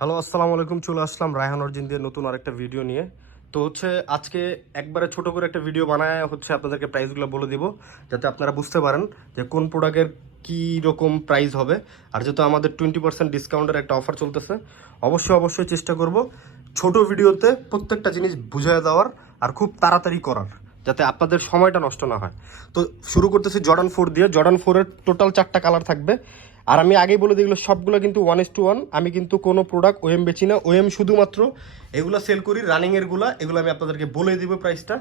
Hello, আসসালামু আলাইকুম। চলে আসলাম রায়হান অরিজিন দিয়ে নতুন আরেকটা ভিডিও নিয়ে। তো আজকে একবারে ছোট করে একটা ভিডিও বানায় আপনাদেরকে প্রাইসগুলো বলে দিব, যাতে আপনারা বুঝতে পারেন যে কোন প্রোডাক্টের কী রকম প্রাইস হবে। আর যেহেতু আমাদের 20% ডিসকাউন্টের একটা অফার চলতেছে, অবশ্যই চেষ্টা করব ছোট ভিডিওতে প্রত্যেকটা জিনিস বুঝিয়ে দেওয়ার আর খুব তাড়াতাড়ি করার, যাতে আপনাদের সময়টা নষ্ট না হয়। তো শুরু করতেছি জর্ডান 4 দিয়ে। জর্ডান 4-এর টোটাল 4টা কালার থাকবে। আর আমি আগেই বলে দিই, এগুলো সবগুলো কিন্তু 1:1। আমি কিন্তু কোনো প্রোডাক্ট ওএম বেচি না। ওএম শুধুমাত্র এগুলো সেল করি, রানিংয়েরগুলো। এগুলো আমি আপনাদেরকে বলে দিব প্রাইসটা,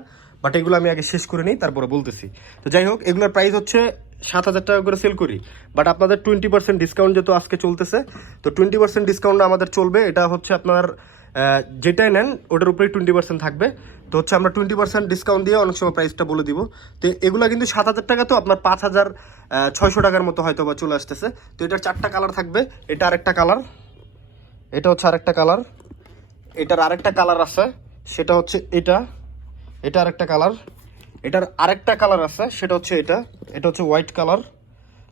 বাট এগুলো আমি আগে শেষ করে নিই, তারপরে বলতেছি। তো যাই হোক, এগুলোর প্রাইস হচ্ছে 7,000 টাকা করে সেল করি, বাট আপনাদের 20% ডিসকাউন্ট যেহেতু আজকে চলতেছে, তো 20% ডিসকাউন্ট আমাদের চলবে। এটা হচ্ছে আপনার যেটাই নেন ওটার উপরেই 20% থাকবে। তো আমরা 20% ডিসকাউন্ট দিয়ে অনেক সময় প্রাইসটা বলে দিব। তো এগুলো কিন্তু 7,000 টাকা, তো আপনার 5,600 টাকার মতো হয়তো বা চলে আসতেছে। তো এটার 4টা কালার থাকবে। এটা আরেকটা কালার, এটা হচ্ছে আরেকটা কালার, এটার আরেকটা কালার আছে, সেটা হচ্ছে এটা। এটা আরেকটা কালার, এটার আরেকটা কালার আছে, সেটা হচ্ছে এটা। এটা হচ্ছে হোয়াইট কালার।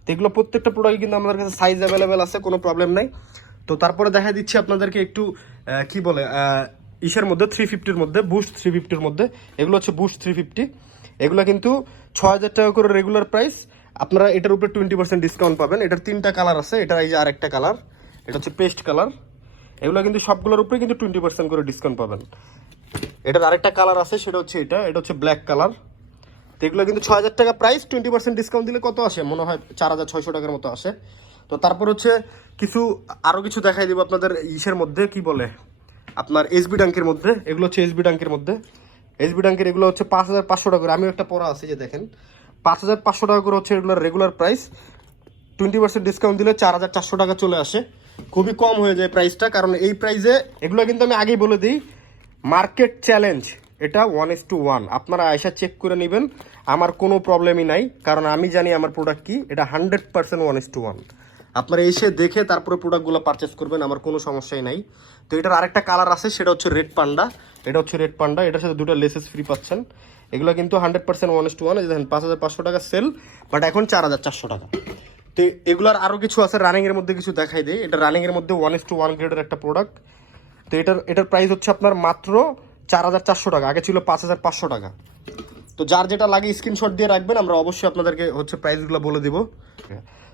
তো এগুলো প্রত্যেকটা প্রোডাক্ট কিন্তু আমাদের কাছে সাইজ অ্যাভেলেবেল আছে, কোনো প্রবলেম নাই। তো তারপরে দেখা দিচ্ছি আপনাদেরকে একটু কি বলে ইসের মধ্যে 350-র মধ্যে, বুস্ট 350-র মধ্যে। এগুলো হচ্ছে বুস্ট 350। এগুলো কিন্তু 6,000 টাকা করে রেগুলার প্রাইস। আপনারা এটার উপরে 20% ডিসকাউন্ট পাবেন। এটার 3টা কালার আছে। এটার এই যে আরেকটা কালার, এটা হচ্ছে পেস্ট কালার। এগুলো কিন্তু সবগুলোর উপরে কিন্তু 20% করে ডিসকাউন্ট পাবেন। এটার আরেকটা কালার আছে, সেটা হচ্ছে এটা। এটা হচ্ছে ব্ল্যাক কালার। তো এগুলো কিন্তু 6,000 টাকা প্রাইস। 20% ডিসকাউন্ট দিলে কত আসে? মনে হয় 4,600 টাকার মতো আসে। তো তারপর হচ্ছে আরও কিছু দেখাই দিব আপনাদের ইসের মধ্যে, কি বলে আপনার এসবি ডাঙ্কের মধ্যে। এগুলো হচ্ছে এসবি ডাঙ্কের মধ্যে। এসবি ডাঙ্কের এগুলো হচ্ছে 5,500 টাকা করে। আমি একটা পরা আছে, যে দেখেন 5,500 টাকা করে হচ্ছে এগুলোর রেগুলার প্রাইস। 20% ডিসকাউন্ট দিলে 4,400 টাকা চলে আসে। খুবই কম হয়ে যায় প্রাইসটা, কারণ এই প্রাইসে এগুলো কিন্তু আমি আগেই বলে দিই, মার্কেট চ্যালেঞ্জ। এটা 1:1। আপনারা আয়সা চেক করে নেবেন, আমার কোনো প্রবলেমই নাই, কারণ আমি জানি আমার প্রোডাক্ট কি। এটা 100% 1:1। আপনারা এসে দেখে তারপরে প্রোডাক্টগুলো পারচেস করবেন, আমার কোনো সমস্যাই নাই। তো এটার আরেকটা কালার আছে, সেটা হচ্ছে রেড পান্ডা। এটা হচ্ছে রেড পান্ডা, এটার সাথে 2টা লেসেস ফ্রি পাচ্ছেন। এগুলো কিন্তু 100% 1:1। দেখেন 5,500 টাকা সেল, বাট এখন 4,400 টাকা। তো এগুলার আরও কিছু আছে, রানিংয়ের মধ্যে কিছু দেখাই দেয়। এটা রানিংয়ের মধ্যে 1:1 গ্রেডের একটা প্রোডাক্ট। তো এটার প্রাইস হচ্ছে আপনার মাত্র 4,400 টাকা। আগে ছিল 5,500 টাকা। তো যার যেটা লাগে স্ক্রিনশট দিয়ে রাখবেন, আমরা অবশ্যই আপনাদেরকে হচ্ছে প্রাইসগুলো বলে দিব।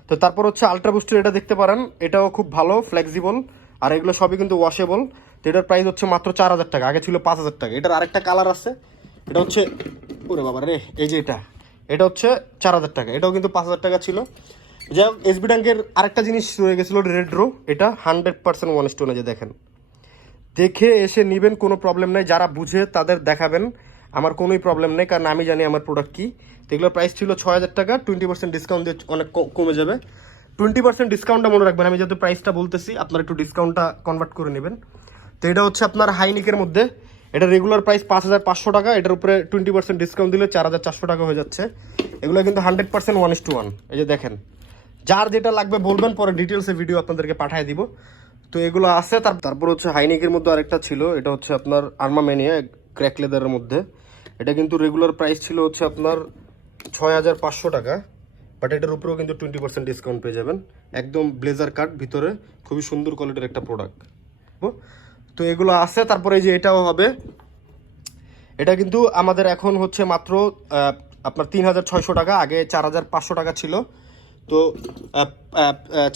তো তারপর হচ্ছে আলট্রা বুস্টের, এটা দেখতে পারেন, এটাও খুব ভালো, ফ্লেক্সিবল। আর এগুলো সবই কিন্তু ওয়াশেবল। তো এটার প্রাইস হচ্ছে মাত্র 4,000 টাকা। আগে ছিল 5,000 টাকা। এটার আরেকটা কালার আছে, এটা হচ্ছে, ওরে বাবা রে, এই যে এটা হচ্ছে 4,000 টাকা। এটাও কিন্তু 5,000 টাকা ছিল। যাই হোক, এসবি ট্যাঙ্কের আরেকটা জিনিস রয়ে গেছিলো, রেড্রো। এটা 100% 1:1। যে দেখেন, দেখে এসে নেবেন, কোনো প্রবলেম নেই। যারা বুঝে তাদের দেখাবেন, আমার কোনোই প্রবলেম নেই, কারণ আমি জানি আমার প্রোডাক্ট কী। তো এগুলোর প্রাইস ছিল 6,000 টাকা। 20% ডিসকাউন্ট দিয়ে অনেক কমে যাবে। 20% ডিসকাউন্টটা মনে রাখবেন, আমি যেহেতু প্রাইসটা বলতেছি, আপনার একটু ডিসকাউন্টটা কনভার্ট করে নেবেন। তো এটা হচ্ছে আপনার হাইনিকের মধ্যে। এটা রেগুলার প্রাইস 5,500 টাকা। এটার উপরে 20% ডিসকাউন্ট দিলে 4,400 টাকা হয়ে যাচ্ছে। এগুলো কিন্তু 100% 1:1। এই যে দেখেন, যার যেটা লাগবে বলবেন, পরে ডিটেলসে ভিডিও আপনাদেরকে পাঠিয়ে দিব। তো এগুলো আছে। তারপর হচ্ছে হাইনিকের মধ্যে আরেকটা ছিল, এটা হচ্ছে আপনার আর্মামেনিয়া ক্র্যাক লেদারের মধ্যে। এটা কিন্তু রেগুলার প্রাইস ছিল হচ্ছে আপনার 6,500 টাকা, বাট এটার উপরেও কিন্তু 20% ডিসকাউন্ট পেয়ে যাবেন। একদম ব্লেজার কাট ভিতরে, খুবই সুন্দর কোয়ালিটির একটা প্রোডাক্ট। তো এগুলো আছে। তারপরে এই যে এটাও হবে। এটা কিন্তু আমাদের এখন হচ্ছে মাত্র আপনার 3,600 টাকা। আগে 4,500 টাকা ছিল। তো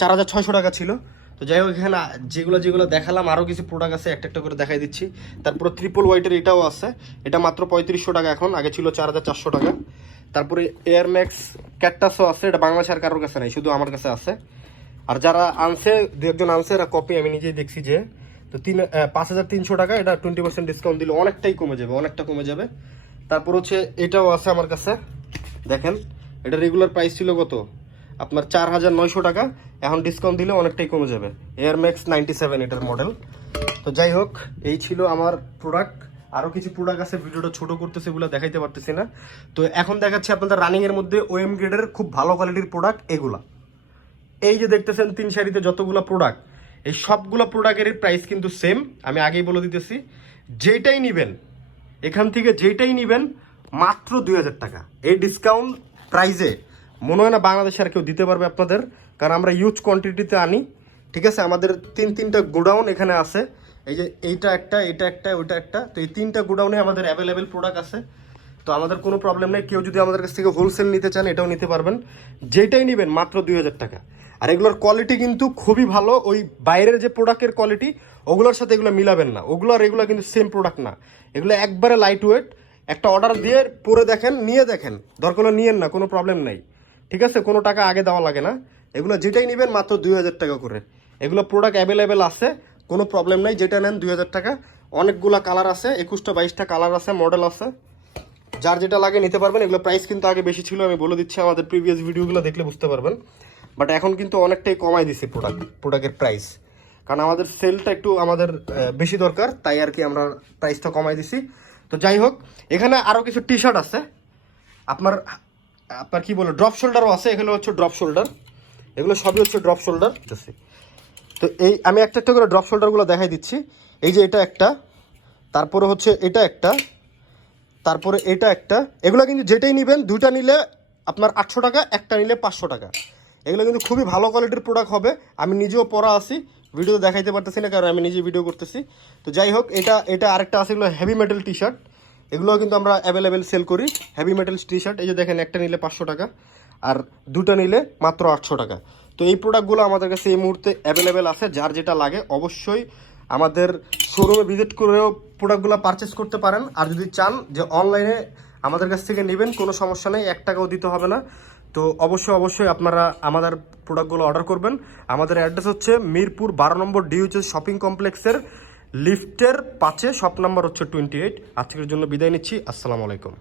4,600 টাকা ছিল। তো যাই হোক, এখানে যেগুলো দেখালাম, আরও কিছু প্রোডাক্ট আছে, একটা একটা করে দেখাই দিচ্ছি। তারপরে ট্রিপল হোয়াইটের এটাও আছে। এটা মাত্র 3,500 টাকা এখন, আগে ছিল 4,400 টাকা। তারপরে এয়ার ম্যাক্স ক্যাকটাসও আছে। এটা বাংলাদেশ আর কারোর কাছে নেই, শুধু আমার কাছে আছে। আর যারা আনছে, দু একজন আনছে, এরা কপি আমি নিজেই দেখছি। যে তো 5,300 টাকা। এটা 20% ডিসকাউন্ট দিলে অনেকটাই কমে যাবে, অনেকটা কমে যাবে। তারপর হচ্ছে এটাও আছে আমার কাছে, দেখেন। এটা রেগুলার প্রাইস ছিল কত? আপনার 4,900 টাকা। এখন ডিসকাউন্ট দিলে অনেকটাই কমে যাবে। এয়ার ম্যাক্স 97 এটার মডেল। তো যাই হোক, এই ছিল আমার প্রোডাক্ট। আরও কিছু প্রোডাক্ট আছে, ভিডিওটা ছোট করতেছে বলে দেখাইতে পারতেছি না। তো এখন দেখাচ্ছি আপনাদের রানিংয়ের মধ্যে ওএম গ্রেডের খুব ভালো কোয়ালিটির প্রোডাক্ট এগুলা। এই যে দেখতেছেন 3 সারিতে যতগুলো প্রোডাক্ট, এই সবগুলো প্রোডাক্টের প্রাইস কিন্তু সেম। আমি আগেই বলে দিতেছি, যেটাই নেবেন এখান থেকে, যেটাই নেবেন মাত্র 2,000 টাকা। এই ডিসকাউন্ট প্রাইসে মনে হয় না বাংলাদেশে আর কেউ দিতে পারবে আপনাদের, কারণ আমরা ইউজ কোয়ান্টিটিতে আনি। ঠিক আছে, আমাদের তিনটা গোডাউন এখানে আছে। এই যে এইটা একটা, এটা একটা, ওইটা একটা, তো এই 3টা গোডাউনে আমাদের অ্যাভেলেবেল প্রোডাক্ট আছে। তো আমাদের কোনো প্রবলেম নেই, কেউ যদি আমাদের কাছ থেকে হোলসেল নিতে চান এটাও নিতে পারবেন, যেটাই নেবেন মাত্র 2000 টাকা। আর এগুলোর কোয়ালিটি কিন্তু খুবই ভালো, ওই বাইরের যে প্রোডাক্টের কোয়ালিটি ওগুলোর সাথে এগুলো মিলাবেন না, ওগুলো আর এগুলো কিন্তু সেম প্রোডাক্ট না, এগুলো একবারে লাইট ওয়েট। একটা অর্ডার দিয়ে পরে দেখেন, নিয়ে দেখেন, দরকার হলে নিয়েন না, কোনো প্রবলেম নাই, ঠিক আছে, কোনো টাকা আগে দেওয়া লাগে না। এগুলো যেটাই নেবেন মাত্র 2000 টাকা করে, এগুলো প্রোডাক্ট অ্যাভেলেবেল আছে, কোনো প্রবলেম নাই, যেটা নেন 2000 টাকা। অনেকগুলো কালার আছে, 21টা 22টা কালার আছে, মডেল আছে, যার যেটা লাগে নিতে পারবেন। এগুলো প্রাইস কিন্তু আগে বেশি ছিল, আমি বলে দিচ্ছি, আমাদের প্রিভিয়াস ভিডিওগুলো দেখলে বুঝতে পারবেন। বাট এখন কিন্তু অনেকটাই কমাই দিছি প্রোডাক্টের প্রাইস, কারণ আমাদের সেলটা একটু আমাদের বেশি দরকার, তাই আর কি আমরা প্রাইসটা কমাই দিছি। তো যাই হোক, এখানে আরও কিছু টি শার্ট আছে, আপনার আপনার কি বলে ড্রপ শোল্ডারও আছে, এগুলো হচ্ছে ড্রপ শোল্ডার, এগুলো সবই হচ্ছে ড্রপ শোল্ডার। তো এই আমি একটা একটা করে ড্রপ শোল্ডারগুলো দেখাই দিচ্ছি। এই যে এটা একটা, তারপরে হচ্ছে এটা একটা, তারপরে এটা একটা। এগুলো কিন্তু যেটাই নেবেন, 2টা নিলে আপনার 800 টাকা, একটা নিলে 500 টাকা। এগুলো কিন্তু খুবই ভালো কোয়ালিটির প্রোডাক্ট হবে, আমি নিজেও পরা আছি, ভিডিও দেখাইতে পারতেছি না কারণ আমি নিজে ভিডিও করতেছি। তো যাই হোক, এটা আরেকটা আছে, এগুলো হেভি মেটাল টি শার্ট, এগুলো কিন্তু আমরা অ্যাভেলেবেল সেল করি, হেভি মেটাল টি শার্ট। এই যে দেখেন, একটা নিলে 500 টাকা আর 2টা নিলে মাত্র 800 টাকা। তো এই প্রোডাক্টগুলো আমাদের কাছে এই মুহূর্তে অ্যাভেলেবেল আছে, যার যেটা লাগে অবশ্যই আমাদের শোরুমে ভিজিট করেও প্রোডাক্টগুলো পারচেস করতে পারেন। আর যদি চান যে অনলাইনে আমাদের কাছ থেকে নেবেন, কোনো সমস্যা নেই, 1 টাকাও দিতে হবে না। তো অবশ্যই আপনারা আমাদের প্রোডাক্টগুলো অর্ডার করবেন। আমাদের অ্যাড্রেস হচ্ছে মিরপুর 12 নম্বর ডিউএইচএস শপিং কমপ্লেক্সের লিফটের 5-এ, শপ নাম্বার হচ্ছে 28। আজকের জন্য বিদায় নিচ্ছি, আসসালামু আলাইকুম।